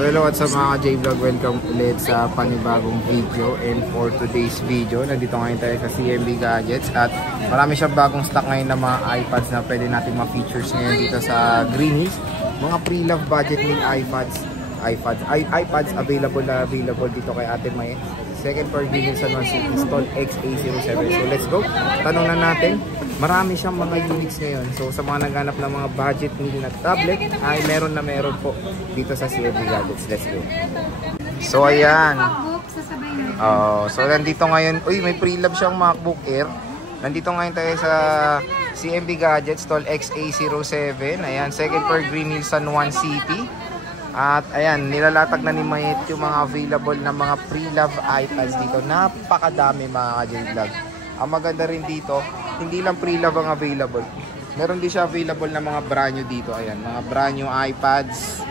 So hello at sa mga J-Vlog, welcome ulit sa panibagong video. And for today's video, nandito ngayon tayo sa CMB Gadgets at marami siyang bagong stock ngayon na mga iPads na pwede natin ma-features ngayon dito sa Greenies. Mga pre-love budget ng iPads available dito kay Ate May. Second floor Greenies San Juan City, stall XA07. So let's go, tanong na natin. Marami siyang mga units ngayon. So sa mga naghanap ng mga budget meal na tablet, ay meron po dito sa CMB Gadgets. Let's go. So ayan. So nandito ngayon, may pre-love siyang MacBook Air. Nandito ngayon tayo sa CMB Gadgets, stall XA07. Ayan, second floor Green Hills San Juan City. At ayan, nilalatag na ni Mayet yung mga available na mga pre-love iPads dito. Napakadami mga ka-J-Vlog. Ang maganda rin dito, hindi lang pre-love ang available. Meron din siya available na mga brand new dito. Ayan, mga brand new iPads.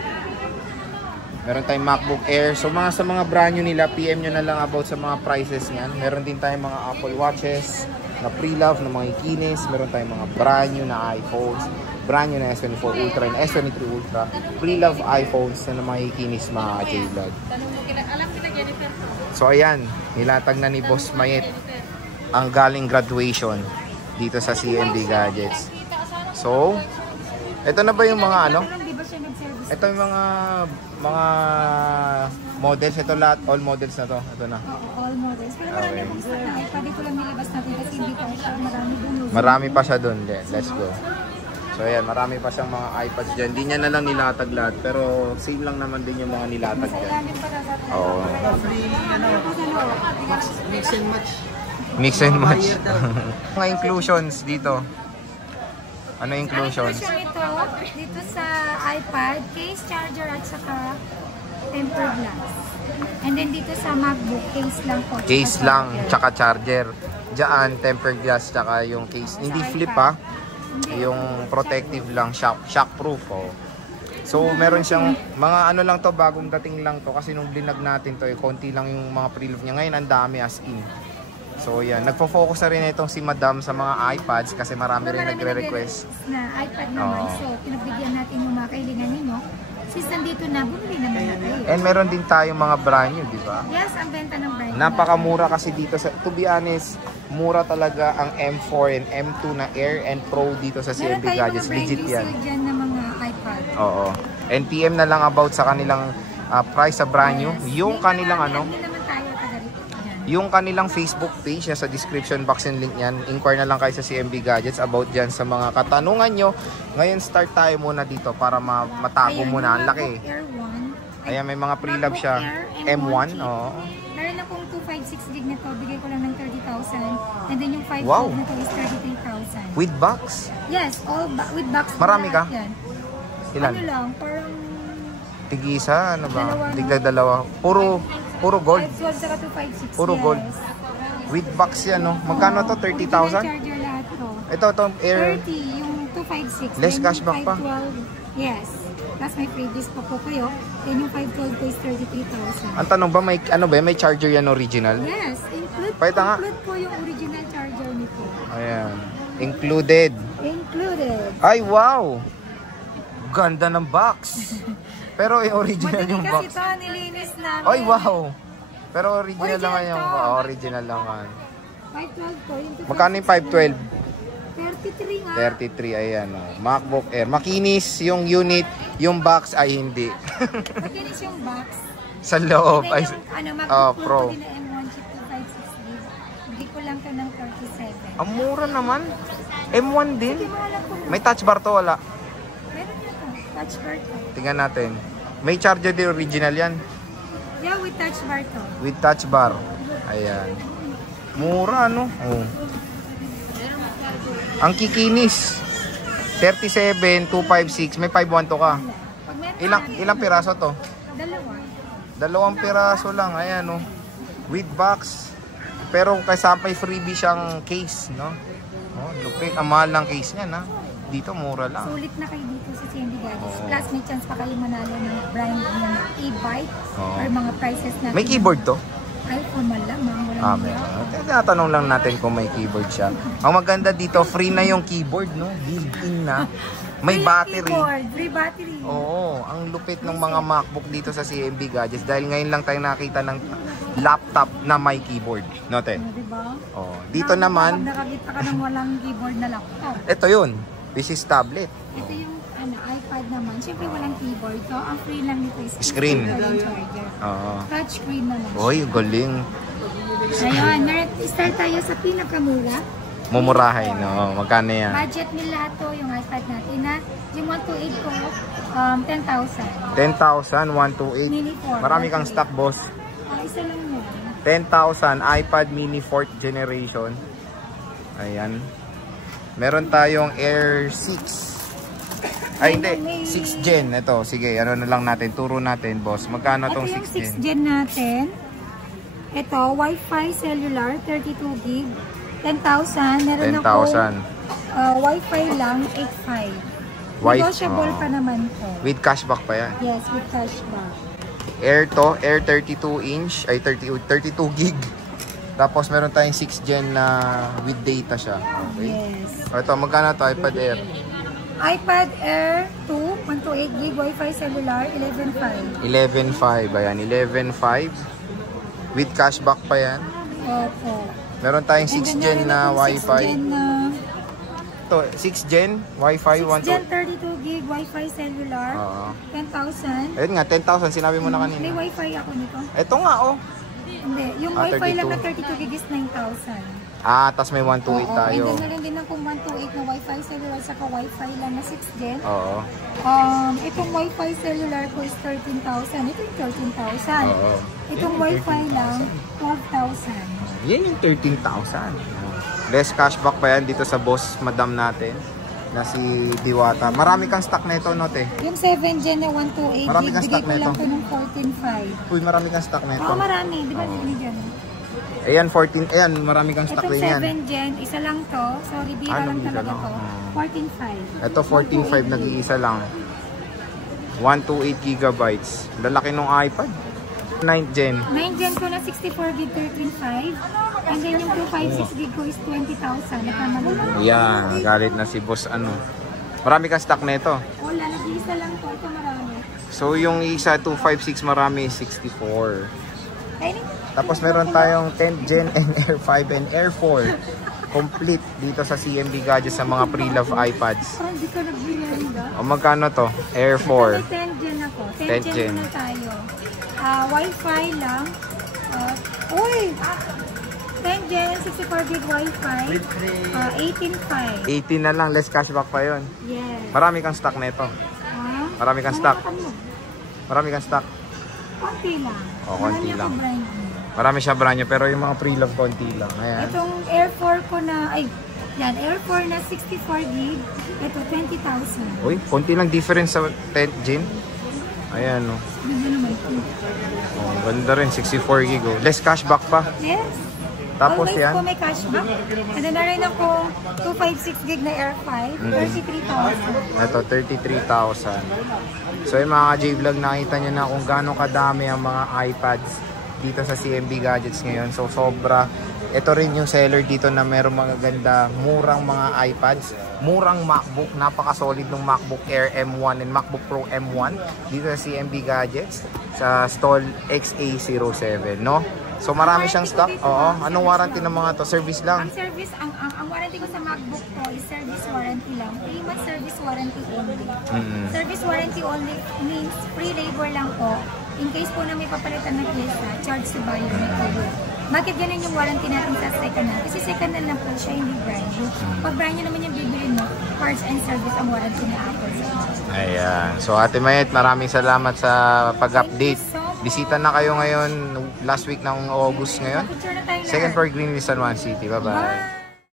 Meron tayong MacBook Air. So sa mga brand new nila, PM nyo na lang about sa mga prices niyan. Meron din tayong mga Apple Watches na pre-love, na mga ikinis. Meron tayong mga brand new na iPhones. Brand new na S24 Ultra and S23 Ultra. Pre-love iPhones na mga ikinis mga J-Vlog. So ayan, nilatag na ni Boss Mayet ang galing graduation dito sa CMB Gadgets. So, ito na ba yung mga ano? Ito yung mga models. Ito lahat, all models na to. Ito na. All models. Pero marami pong stock na. Pwede ko lang nilabas natin kasi hindi pa siya marami dun. Marami pa siya dun. Let's go. So ayan, marami pa siyang mga iPads dyan. Hindi niya na lang nilatag lahat. Pero same lang naman din yung mga nilatag dyan. Oo. Mix and match. Mix and match. Mga inclusions dito. Ano inclusions? Ito, dito sa iPad, case, charger at saka tempered glass. And then dito sa MacBook, case lang po. Case lang, tsaka charger. Diyan, tempered glass, tsaka yung case. Hindi flip ha. Yung protective lang, shockproof. Oh. So meron siyang mga ano lang to, bagong dating lang to. Kasi nung blinag natin to, konti lang yung mga pre-love niya. Ngayon, ang dami as in. So yan, nagfo-focus na rin itong si Madam sa mga iPads kasi marami rin nagre-request na iPad naman. So pinagbigyan natin yung mga kailangan ninyo. Since nandito na, bumili naman na kayo. And meron din tayong mga brand new, di ba? Yes, ang benta ng brand new. Napakamura kasi dito sa, to be honest, mura talaga ang M4 and M2 na Air and Pro dito sa CMB Gadgets. Legit yan. Meron tayong mga brand new dyan na mga iPad. Oo. And PM na lang about sa kanilang price sa brand new. Yung kanilang ano, yung kanilang Facebook page sa description box and link yan. Inquire na lang kayo sa CMB Gadgets about dyan sa mga katanungan nyo. Ngayon start tayo muna dito para matago muna. Ang laki. Ayan, may mga pre-love siya. M1. Oo. Meron akong 256 gig nito. Bigay ko lang ng 30,000. And then yung 5 wow. gig nito is 33,000. With box? Yes, all with box. Marami ka? Yan. Ilan? Ano lang, parang tig-isa? Ano ba? Tigda-dalawa. Puro gold. 512 saka 256. Puro yes. gold. With box yan, no? Magkano to? 30,000? Charger lahat to. Ito Air. 30, yung 256. Less cashback pa? 512, yes. Plus may freebies pa po kayo. Then yung 512 ko is 33,000. Ang tanong ba, may charger yan original? Yes, include po yung original charger nito. Ayan. Included. Ay, wow! Ganda ng box. Pero yung original yung box. Kasi ito, nilinis namin. Ay, wow! Pero original lang yung original lang. 512 po. Magkano yung 512? 33 nga. 33, ayan. MacBook Air. Makinis yung unit, yung box ay hindi. Makinis yung box. Sa loob. Ay, MacBook Pro. Pro na M1 chip 256 gig. Hindi ko lang ito ng 37. Ang mura naman. M1 din. May touch bar to, wala? Meron na ito. Touch bar to. Tingnan natin. May charger din original yan. Yeah, with touch bar to. With touch bar. Ayan. Mura, no? Oh. Ang kikinis. 37, 256. May 512 ka. Ilang piraso to? Dalawang piraso lang. Ayan, no? With box. Pero kasama freebie siyang case, no? Oh, lupit. Ang mahal ng case niya, na. Dito, mura lang. Sulit na kayo dito sa CMB Gadgets. Plus, may chance pa kayo manalo ng brand ng e-bike or mga prices na. May keyboard to? Ay, formal lang. Tinatanong lang natin kung may keyboard siya. Ang maganda dito, free na yung keyboard, no? Built-in na. May Free battery. keyboard, free battery. Oo, ang lupit ng mga MacBook dito sa CMB Gadgets dahil ngayon lang tayo nakita ng laptop na may keyboard. Note. Diba? Oh, dito naman, Pag nakakita ka ng walang keyboard na laptop. ito yun. This is tablet. Ito yung iPad naman. Siyempre walang keyboard. So, ang free lang nito is Screen. charger. Oo. Touch screen na lang. Oy, galing. Ayun, start tayo sa pinakamura. Mumurahin, no? Magkano yan? Budget nila to yung iPad natin na yung 128 ko, 10,000. 10,000, 128. Mini 4. Marami kang stock, boss. Isa lang yan. 10,000 iPad mini 4th generation. Ayan. Meron tayong Air 6. Ay, hindi. 6 Gen. Ito, sige. Ano na lang natin. Turo natin, boss. Magkano tong 6 Ito Gen? yung 6 Gen natin. Ito, Wi-Fi cellular, 32 gig. 10,000. Meron ako 10,000. Wi-Fi lang, 8.5. Negotiable pa naman to. With cashback pa yan. Yes, with cashback. Air to. Air 32 inch. Ay, 32 gig. Tapos meron tayong 6 Gen na with data siya. Okay. Yes. Ito, magkano to? iPad Air. iPad Air 2, 128 gig, Wi-Fi cellular, 11.5. 11.5. Ayan, 11.5. With cashback pa yan. Opo. Meron tayong And 6 then Gen meron na akong 6 Wi-Fi. Gen na Ito, 6 Gen Wi-Fi 6 Gen 32 gig, Wi-Fi cellular, 10,000. Ayun nga, 10,000. Sinabi mo na May kanina. Wi-Fi ako nito. Ito nga, oh. Hindi, yung Wi-Fi lang na 32 gig is 9,000. Tas may 128 tayo. And then meron din akong 128 na Wi-Fi cellular saka Wi-Fi lang na 6 Gen. Oo. Itong Wi-Fi cellular ko is 13,000. Ito yung 13,000. Oo. Itong Wi-Fi lang, 12,000. Yan yung 13,000. Less cashback pa yan dito sa boss madam natin na si Diwata. Marami kang stock na ito, note. Yung 7 Gen na 128 Marami gig, kang bigay stock ko na lang ito. ito ng 14,500. Uy, marami kang stock na ito. Oo, marami. Di ba binigyan? Ayan, 14. Ayan, marami kang stock Itong rin yan. 7 Gen, isa lang to. Sorry, bira lang isa talaga lang? to. 14,500. Ito, 14.5 nag-iisa lang. 128 gigabytes. Lalaki nung iPad. 9th Gen. 9 Gen ko na 64 gig, 13,500. And then yung 256 gig ko is 20,000. Nakamali. Yan, galit na si boss ano. Marami kang stock na ito. Wala, nag-iisa lang to. Ito marami. So yung isa 256 marami 64. Ay, Tapos meron tayong 10th Gen and Air 5 and Air 4. Complete dito sa CMB Gadgets sa mga pre-love iPads. parang di ka nag-bilanda. O magkano to? Air 4. May 10 Gen ako. 10 10 Gen Gen. na tayo. Wi-Fi lang. Uy! 10 Gen, 64 gig Wi-Fi. 18,500. 18 na lang, less cashback pa yon. Yes. Marami kang stock na ito. Marami kang stock. Marami kang stock. Konti lang. O, konti Marami lang. akong brand new. Marami siya brand new, pero yung mga pre-love konti lang. Ayan. Itong Air 4 ko na, yan, Air 4 na 64 gig. Ito, 20,000. Uy, konti lang difference sa 10th Gen. Ayan o. Ganda naman ito. Oh, ganda rin, 64 gig oh. Less cashback pa. Yes. Tapos Always yan. po may cashback. And then narin ako 256 gig na Air 5, 33,000. Ito, 33,000. So yung mga J-Vlog, nakita nyo na kung gaano kadami ang mga iPads dito sa CMB Gadgets ngayon. So sobra. Ito rin yung seller dito na meron mga ganda, murang mga iPads, murang MacBook, napaka-solid ng MacBook Air M1 and MacBook Pro M1 dito sa CMB Gadgets sa stall XA07, no? So marami siyang stock. Oo. Anong warranty ng mga to? Service lang. Ang service, ang warranty ko sa MacBook ko is service warranty lang. 3 months service warranty only. Service warranty only means free labor lang po. In case po na may papalitan na pyesa, charge to buyer na po. Bakit ganun yung warranty natin sa second hand? Kasi second hand lang po siya, hindi brand new. Pag brand new naman yung bibili mo, parts and service ang warranty na Apple. Ayan. So Ate Mayet, maraming salamat sa pag-update. Bisita na kayo ngayon, last week ng August ngayon. Picture na tayo Second lahat. floor Greenleaf, San Juan City. Bye-bye. Bye!